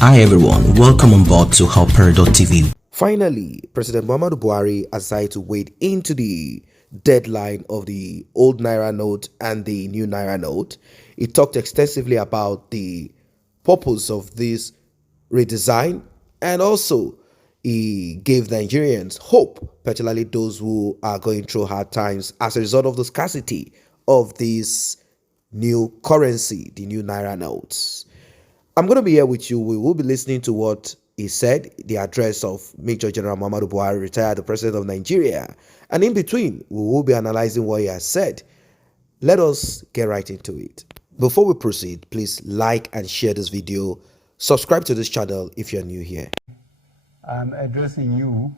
Hi everyone, welcome on board to Helper.tv. Finally, President Muhammadu Buhari has decided to wade into the deadline of the old Naira note and the new Naira note. He talked extensively about the purpose of this redesign, and also he gave Nigerians hope, particularly those who are going through hard times as a result of the scarcity of this new currency, the new Naira notes. I'm going to be here with you. We will be listening to what he said, the address of Major General Muhammadu Buhari, retired the President of Nigeria. And in between, we will be analyzing what he has said. Let us get right into it. Before we proceed, please like and share this video. Subscribe to this channel if you're new here. I'm addressing you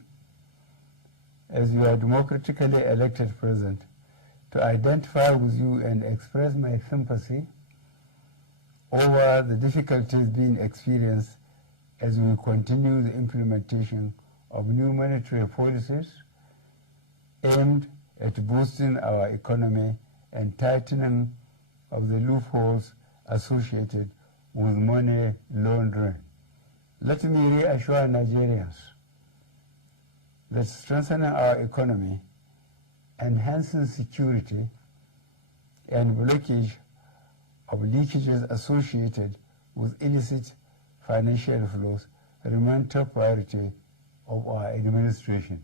as your democratically elected president to identify with you and express my sympathy over the difficulties being experienced as we continue the implementation of new monetary policies aimed at boosting our economy and tightening of the loopholes associated with money laundering. Let me reassure Nigerians that strengthening our economy, enhancing security, and blockage of leakages associated with illicit financial flows remain top priority of our administration.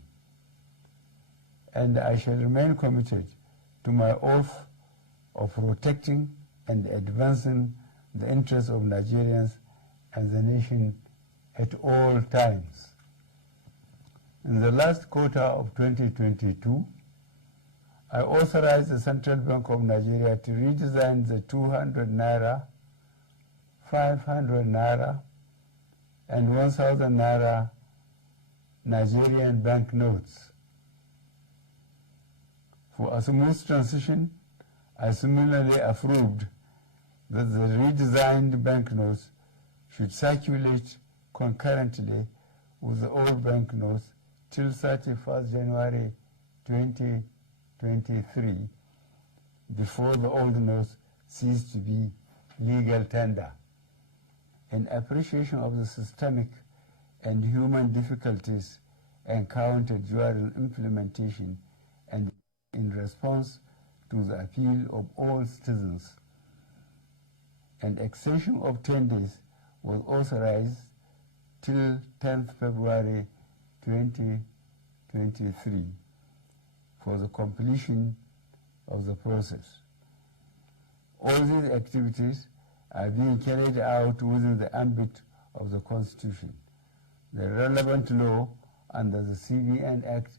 And I shall remain committed to my oath of protecting and advancing the interests of Nigerians and the nation at all times. In the last quarter of 2022, I authorized the Central Bank of Nigeria to redesign the 200 Naira, 500 Naira, and 1,000 Naira Nigerian banknotes. For a smooth transition, I similarly approved that the redesigned banknotes should circulate concurrently with the old banknotes till 31st January 2023, before the old notes cease to be legal tender. In appreciation of the systemic and human difficulties encountered during implementation and in response to the appeal of all citizens, an extension of 10 days was authorized till 10th February 2023 for the completion of the process. All these activities are being carried out within the ambit of the Constitution, the relevant law under the CBN Act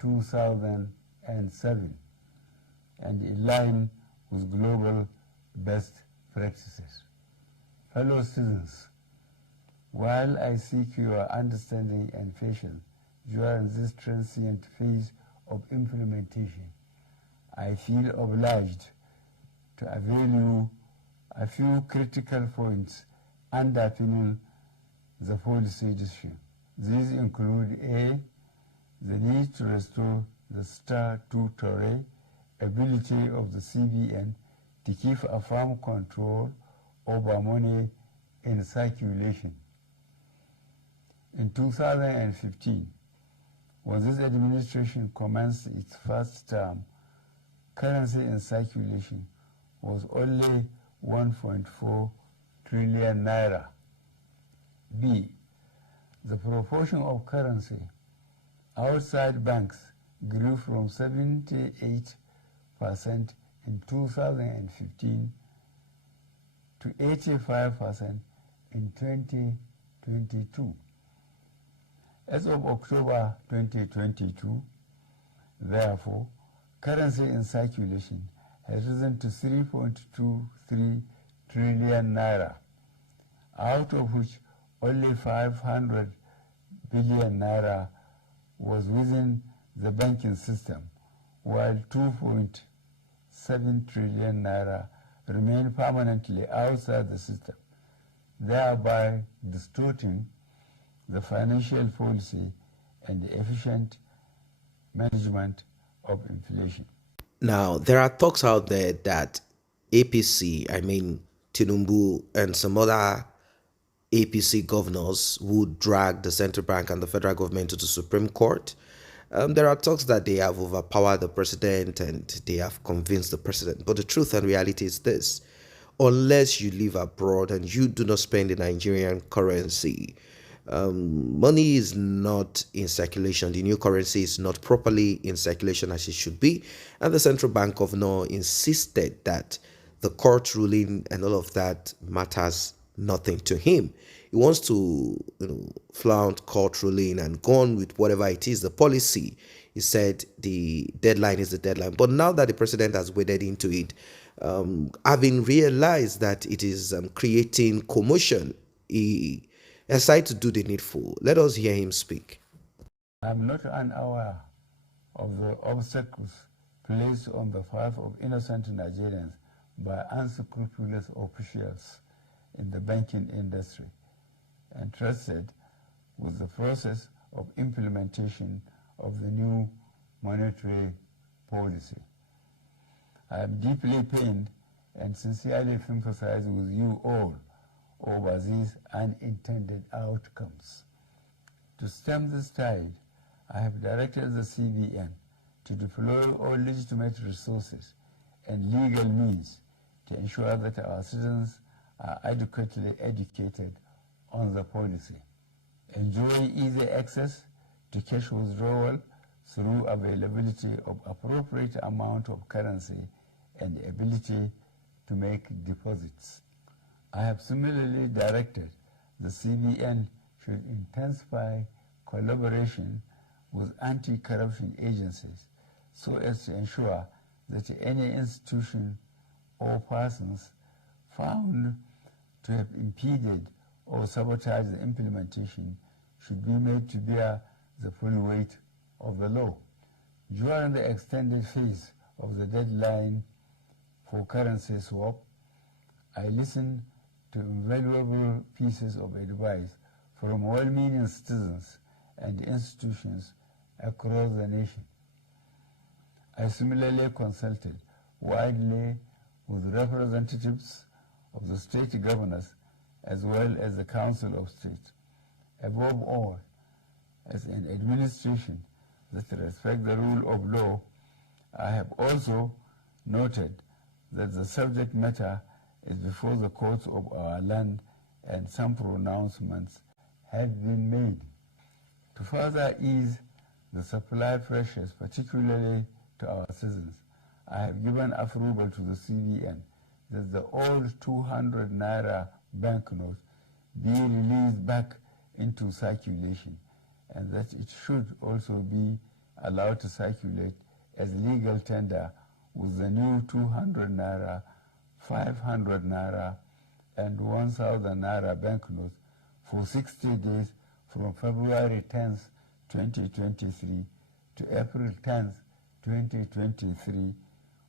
2007, and in line with global best practices. Fellow citizens, while I seek your understanding and patience during this transient phase of implementation, I feel obliged to avail you a few critical points underpinning the policy decision. These include A, the need to restore the statutory ability of the CBN to keep a firm control over money in circulation. In 2015, when this administration commenced its first term, currency in circulation was only 1.4 trillion naira. B, the proportion of currency outside banks grew from 78% in 2015 to 85% in 2022. As of October 2022, therefore, currency in circulation has risen to 3.23 trillion naira, out of which only 500 billion naira was within the banking system, while 2.7 trillion naira remain permanently outside the system, thereby distorting the financial policy and the efficient management of inflation. Now, there are talks out there that APC, Tinubu, and some other APC governors who dragged the central bank and the federal government to the Supreme Court. There are talks that they have overpowered the president and they have convinced the president. But the truth and reality is this: unless you live abroad and you do not spend in Nigerian currency, money is not in circulation. The new currency is not properly in circulation as it should be. And the central bank governor insisted that the court ruling and all of that matters nothing to him. He wants to flaunt court ruling and go on with whatever it is, the policy. He said the deadline is the deadline. But now that the president has waded into it, having realized that it is creating commotion, he decided to do the needful. Let us hear him speak. I'm not unaware of the obstacles placed on the path of innocent Nigerians by unscrupulous officials in the banking industry, entrusted with the process of implementation of the new monetary policy. I am deeply pained and sincerely sympathize with you all over these unintended outcomes. To stem this tide, I have directed the CBN to deploy all legitimate resources and legal means to ensure that our citizens are adequately educated on the policy, enjoy easy access to cash withdrawal through availability of appropriate amount of currency and the ability to make deposits. I have similarly directed the CBN should intensify collaboration with anti-corruption agencies so as to ensure that any institution or persons found to have impeded or sabotaged the implementation should be made to bear the full weight of the law. During the extended phase of the deadline for currency swap, I listened to invaluable pieces of advice from well-meaning citizens and institutions across the nation. I similarly consulted widely with representatives of the state governors as well as the Council of State. Above all, as an administration that respects the rule of law, I have also noted that the subject matter is before the courts of our land and some pronouncements have been made. To further ease the supply pressures, particularly to our citizens, I have given approval to the CBN that the old 200 Naira banknotes be released back into circulation and that it should also be allowed to circulate as legal tender with the new 200 Naira, 500 Naira, and 1,000 Naira banknotes for 60 days from February 10th, 2023 to April 10th, 2023,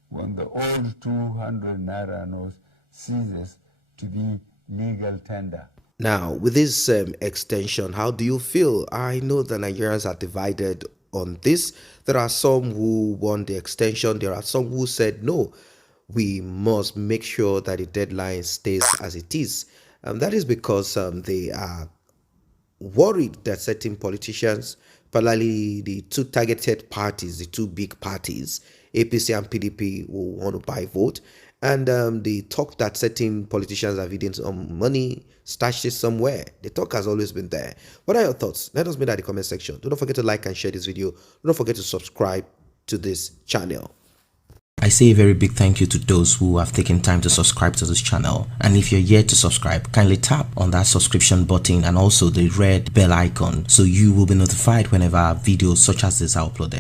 when the old 200 Naira notes ceases to be legal tender. Now, with this extension, how do you feel? I know the Nigerians are divided on this. There are some who want the extension. There are some who said, no, we must make sure that the deadline stays as it is. That is because they are worried that certain politicians, particularly the two targeted parties, the two big parties, APC and PDP, will want to buy vote. And they talk that certain politicians have hidden some money, stashed it somewhere. The talk has always been there. What are your thoughts? Let us know in the comment section. Do not forget to like and share this video. Do not forget to subscribe to this channel. I say a very big thank you to those who have taken time to subscribe to this channel. And if you're yet to subscribe, kindly tap on that subscription button and also the red bell icon so you will be notified whenever videos such as this are uploaded.